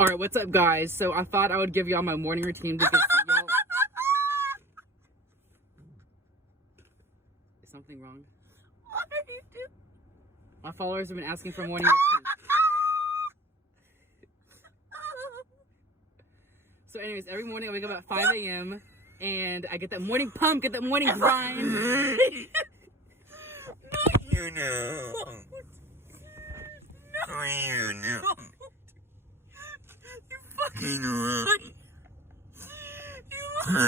Alright, what's up, guys? So I thought I would give y'all my morning routine because y'all... Is something wrong? What are you doing? My followers have been asking for a morning routine. So anyways, every morning I wake up at 5 a.m. and I get that morning pump, get that morning grind. No, you know. No, you know. You fucking... You...